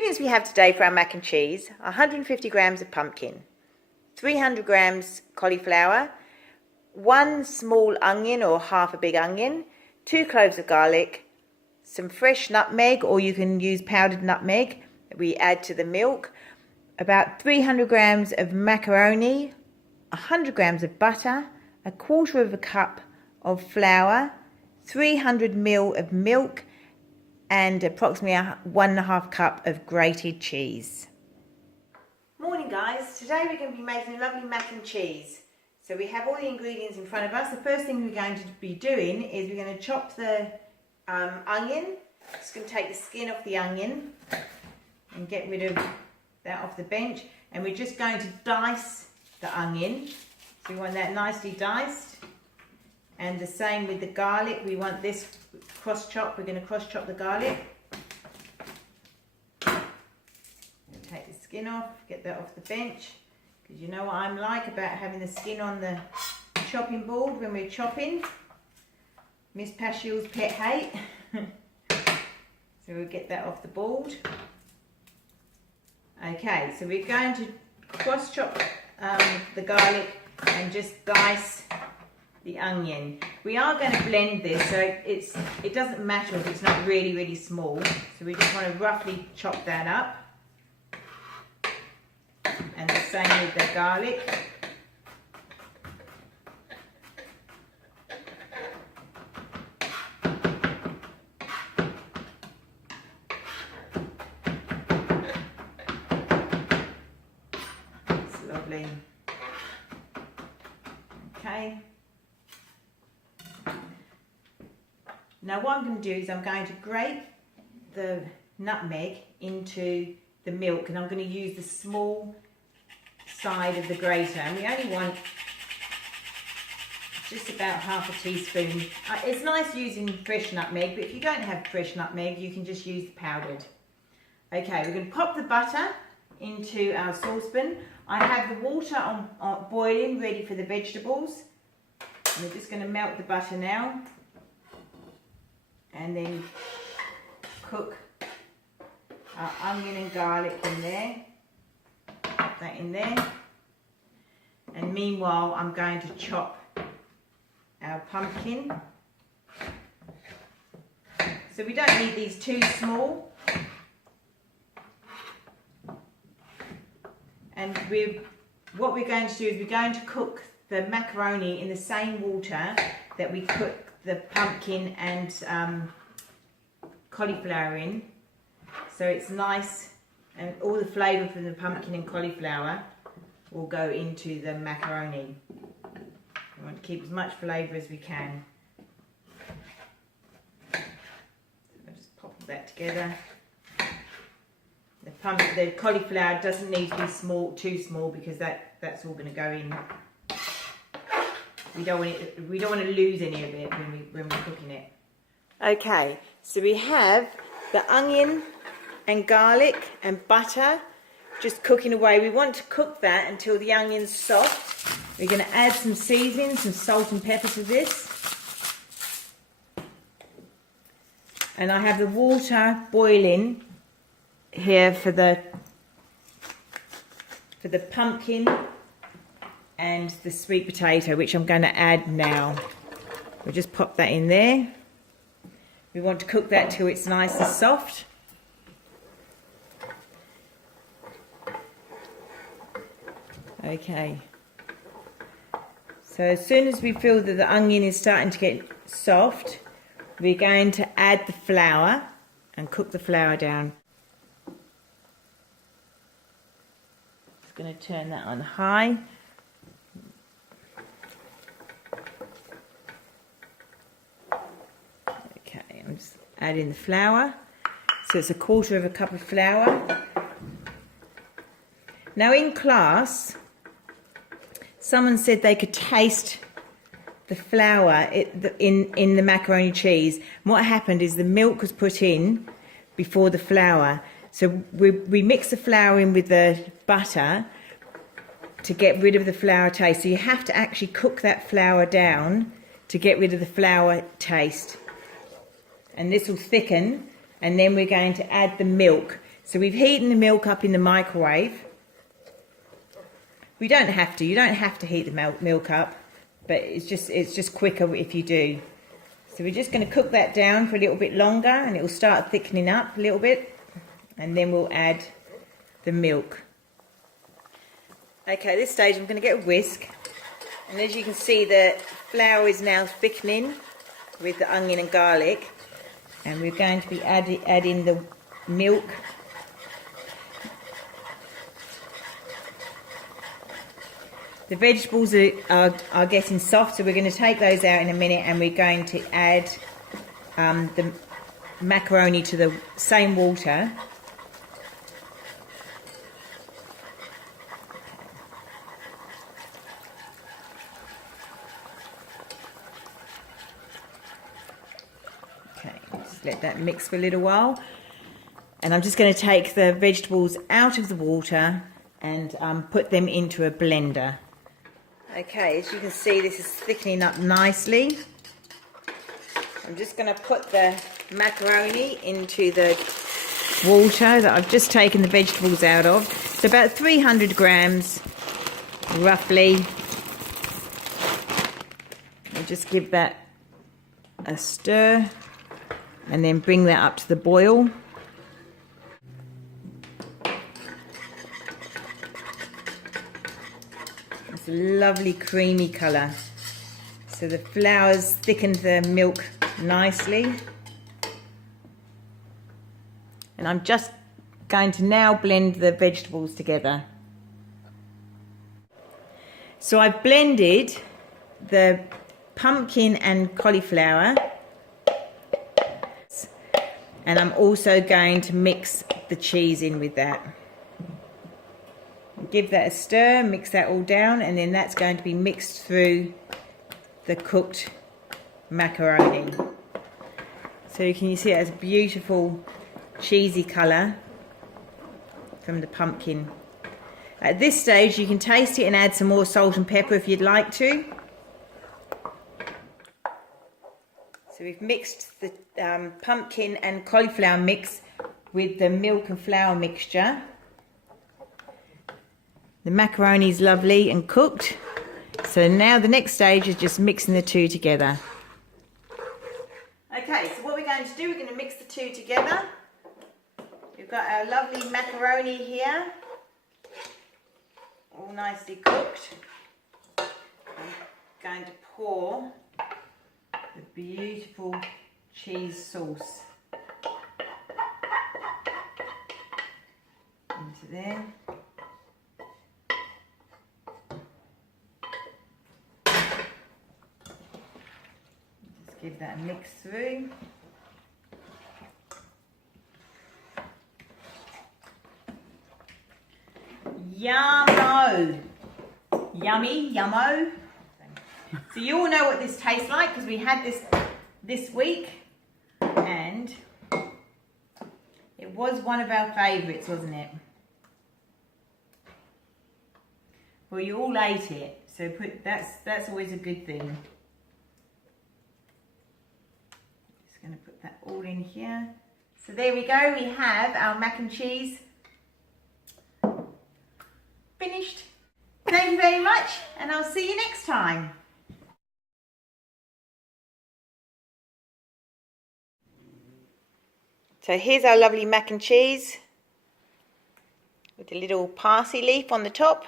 Ingredients we have today for our mac and cheese: 150 grams of pumpkin, 300 grams cauliflower, 1 small onion or half a big onion, 2 cloves of garlic, some fresh nutmeg, or you can use powdered nutmeg that we add to the milk, about 300 grams of macaroni, 100 grams of butter, 1/4 cup of flour, 300 ml of milk, and approximately 1.5 cup of grated cheese. Morning guys, today we're going to be making a lovely mac and cheese. So we have all the ingredients in front of us. The first thing we're going to be doing is we're going to chop the onion. Just going to take the skin off the onion and get rid of that off the bench, and we're just going to dice the onion. So we want that nicely diced, and the same with the garlic. We want this cross chop. We're going to cross chop the garlic. Take the skin off, get that off the bench, because you know what I'm like about having the skin on the chopping board when we're chopping. Miss Pashiel's pet hate. So we'll get that off the board. Okay, so we're going to cross chop the garlic and just dice the onion. We are going to blend this, so it doesn't matter if it's not really small. So we just want to roughly chop that up. And the same with the garlic. It's lovely. Okay. Now what I'm going to do is I'm going to grate the nutmeg into the milk, and I'm going to use the small side of the grater, and we only want just about half a teaspoon. It's nice using fresh nutmeg, but if you don't have fresh nutmeg, you can just use the powdered. Okay, we're going to pop the butter into our saucepan. I have the water on boiling, ready for the vegetables. And we're just going to melt the butter now, and then cook our onion and garlic in there. Pop that in there, and meanwhile I'm going to chop our pumpkin. So we don't need these too small, and what we're going to do is we're going to cook the macaroni in the same water that we cook the pumpkin and cauliflower in, so it's nice. And all the flavour from the pumpkin and cauliflower will go into the macaroni. We want to keep as much flavour as we can. So I'll just pop that together. The cauliflower doesn't need to be too small, because that's all going to go in. We don't want to lose any of it when we're cooking it. Okay, so we have the onion and garlic and butter just cooking away. We want to cook that until the onion's soft. We're going to add some seasoning, some salt and pepper to this. And I have the water boiling here for the pumpkin and the sweet potato, which I'm going to add now. We'll just pop that in there. We want to cook that till it's nice and soft. Okay, so as soon as we feel that the onion is starting to get soft, we're going to add the flour and cook the flour down. Just going to turn that on high. Okay, I'm just adding the flour. So it's 1/4 cup of flour. Now in class, someone said they could taste the flour in the macaroni cheese. And what happened is the milk was put in before the flour. So we mix the flour in with the butter to get rid of the flour taste. So you have to actually cook that flour down to get rid of the flour taste. And this will thicken, and then we're going to add the milk. So we've heated the milk up in the microwave. We don't have to. You don't have to heat the milk up, but it's just quicker if you do. So we're just going to cook that down for a little bit longer, and it will start thickening up a little bit, and then we'll add the milk. Okay, at this stage I'm going to get a whisk, and as you can see the flour is now thickening with the onion and garlic, and we're going to be adding the milk. The vegetables are getting soft, so we're going to take those out in a minute, and we're going to add the macaroni to the same water. Okay, just let that mix for a little while. And I'm just going to take the vegetables out of the water and put them into a blender. Okay, as you can see, this is thickening up nicely. I'm just going to put the macaroni into the water that I've just taken the vegetables out of. It's about 300 grams, roughly. I'll just give that a stir and then bring that up to the boil. It's a lovely creamy colour. So the flour's thickened the milk nicely. And I'm just going to now blend the vegetables together. So I've blended the pumpkin and cauliflower, and I'm also going to mix the cheese in with that. Give that a stir, mix that all down, and then that's going to be mixed through the cooked macaroni. So you see it has a beautiful cheesy colour from the pumpkin. At this stage you can taste it and add some more salt and pepper if you'd like to. So we've mixed the pumpkin and cauliflower mix with the milk and flour mixture. The macaroni is lovely and cooked. So now the next stage is just mixing the two together. Okay, so what we're going to do, we're going to mix the two together. We've got our lovely macaroni here, all nicely cooked. I'm going to pour the beautiful cheese sauce into there. Just give that a mix through. Yummo! Yummy, yummo. So you all know what this tastes like because we had this week, and it was one of our favourites, wasn't it? Well, you all ate it, so that's always a good thing. Just going to put that all in here. So there we go. We have our mac and cheese finished. Thank you very much, and I'll see you next time. So here's our lovely mac and cheese with a little parsley leaf on the top.